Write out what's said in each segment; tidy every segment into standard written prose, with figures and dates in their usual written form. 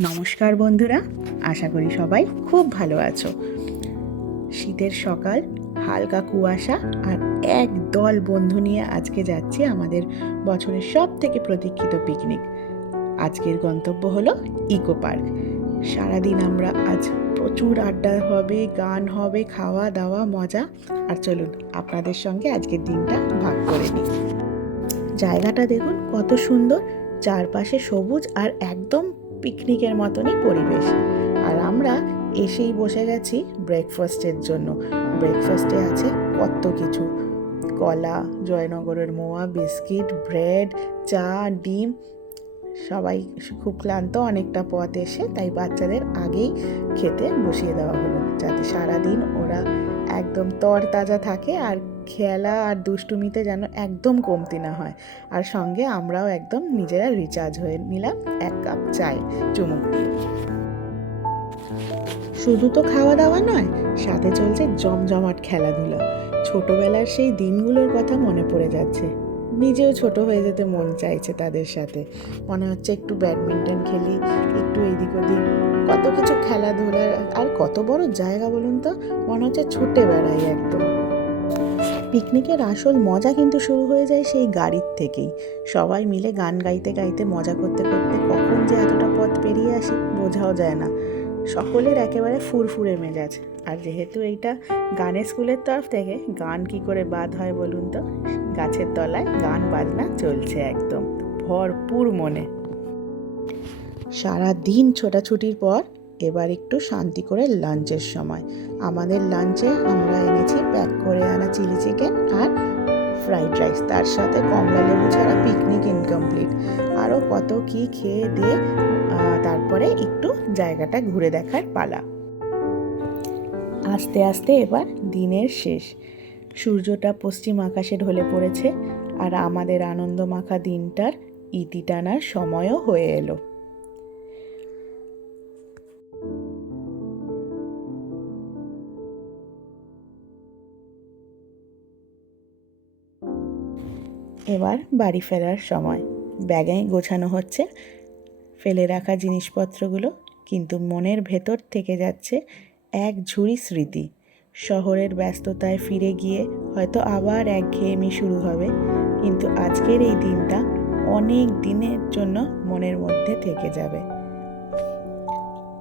নমস্কার বন্ধুরা, আশা করি সবাই খুব ভালো আছো। শীতের সকাল, হালকা কুয়াশা আর এক দল বন্ধু নিয়ে আজকে যাচ্ছি আমাদের বছরের সব থেকে প্রতীক্ষিত পিকনিক। আজকের গন্তব্য হলো ইকো পার্ক। সারাদিন আমরা আজ প্রচুর আড্ডা হবে, গান হবে, খাওয়া দাওয়া মজা। আর চলুন আপনাদের সঙ্গে আজকের দিনটা ভাগ করে নিই। জায়গাটা দেখুন কত সুন্দর, চারপাশে সবুজ আর একদম পিকনিকের মতনই পরিবেশ। আর আমরা এসেই বসে গেছি ব্রেকফাস্টের জন্য। ব্রেকফাস্টে আছে কত কিছু, কলা, জয়নগরের মোয়া, বিস্কিট, ব্রেড, চা, ডিম। সবাই খুব ক্লান্ত অনেকটা পথ এসে, তাই বাচ্চাদের আগেই খেতে বসিয়ে দেওয়া হলো, যাতে সারাদিন ওরা একদম তরতাজা থাকে আর খেলা আর দুষ্টুমিতে যেন একদম কমতি না হয়। আর সঙ্গে আমরাও একদম নিজেরা রিচার্জ হয়ে নিলাম এক কাপ চায় চুমুক দিয়ে। শুধু তো খাওয়া দাওয়া নয়, সাথে চলছে জমজমাট খেলাধুলা। ছোটবেলার সেই দিনগুলোর কথা মনে পড়ে যাচ্ছে, নিজেও ছোট হয়ে যেতে মন চাইছে তাদের সাথে। মনে হচ্ছে একটু ব্যাডমিন্টন খেলি, একটু এদিক ওদিক, কত কিছু খেলাধুলার। আর কত বড় জায়গা বলুন তো, মনে হচ্ছে ছুটে বেড়াই একদম। পিকনিকের আসল মজা কিন্তু শুরু হয়ে যায় সেই গাড়ির থেকেই। সবাই মিলে গান গাইতে গাইতে মজা করতে করতে কখন যে এতটা পথ পেরিয়ে আসি বোঝাও যায় না। সকলের একেবারে ফুরফুরে মেজাজ। আর যেহেতু এইটা গানের স্কুলের তরফ থেকে, গান কি করে বাদ হয় বলুন তো। গাছের তলায় গান বাজনা চলছে একদম ভরপুর মনে। সারা দিন ছোটাছুটির পর এবার একটু শান্তি করে লাঞ্চের সময়। আমাদের লাঞ্চে আমরা এনেছি প্যাক করে আনা চিলি চিকেন আর ফ্রাইড রাইস, তার সাথে কমলা লেবু ছাড়া পিকনিক ইনকমপ্লিট। আরও কত কি খেয়ে দিয়ে তারপরে একটু জায়গাটা ঘুরে দেখার পালা। আস্তে আস্তে এবার দিনের শেষ, সূর্যটা পশ্চিম আকাশে ঢলে পড়েছে আর আমাদের আনন্দ মাখা দিনটার ইতি টানার সময়ও হয়ে এলো। এবার বাড়ি ফেরার সময়। ব্যাগে গোছানো হচ্ছে ফেলে রাখা জিনিসপত্রগুলো, কিন্তু মনের ভেতর থেকে যাচ্ছে এক ঝুড়ি স্মৃতি। শহরের ব্যস্ততায় ফিরে গিয়ে হয়তো আবার একঘেয়েমি শুরু হবে, কিন্তু আজকের এই দিনটা অনেক দিনের জন্য মনের মধ্যে থেকে যাবে।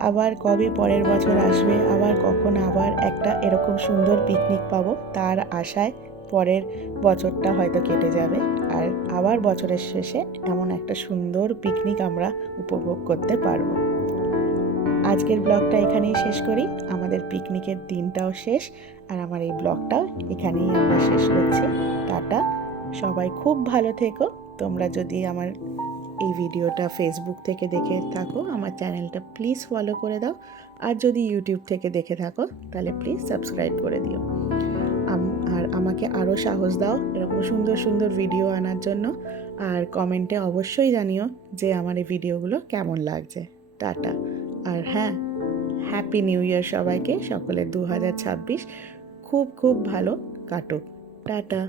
আবার কবে পরের বছর আসবে, আবার কখন আবার একটা এরকম সুন্দর পিকনিক পাবো, তার আশায় পরের বছরটা হয়তো কেটে যাবে। আর আবার বছরের শেষে এমন একটা সুন্দর পিকনিক আমরা উপভোগ করতে পারবো। আজকের ব্লগটা এখানেই শেষ করি। আমাদের পিকনিকের দিনটাও শেষ, আর আমার এই ব্লগটাও এখানেই আমরা শেষ করছি। টাটা, সবাই খুব ভালো থেকো। তোমরা যদি আমার এই ভিডিওটা ফেসবুক থেকে দেখে থাকো, আমার চ্যানেলটা প্লিজ ফলো করে দাও। আর যদি ইউটিউব থেকে দেখে থাকো তাহলে প্লিজ সাবস্ক্রাইব করে দিও। আর আমাকে আরও সাহস দাও এরকম সুন্দর সুন্দর ভিডিও আনার জন্য। আর কমেন্টে অবশ্যই জানিও যে আমার এই ভিডিওগুলো কেমন লাগছে। টাটা। আর হ্যাঁ, হ্যাপি নিউ ইয়ার সবাইকে। সকলের 2026 খুব খুব ভালো কাটুক। টাটা।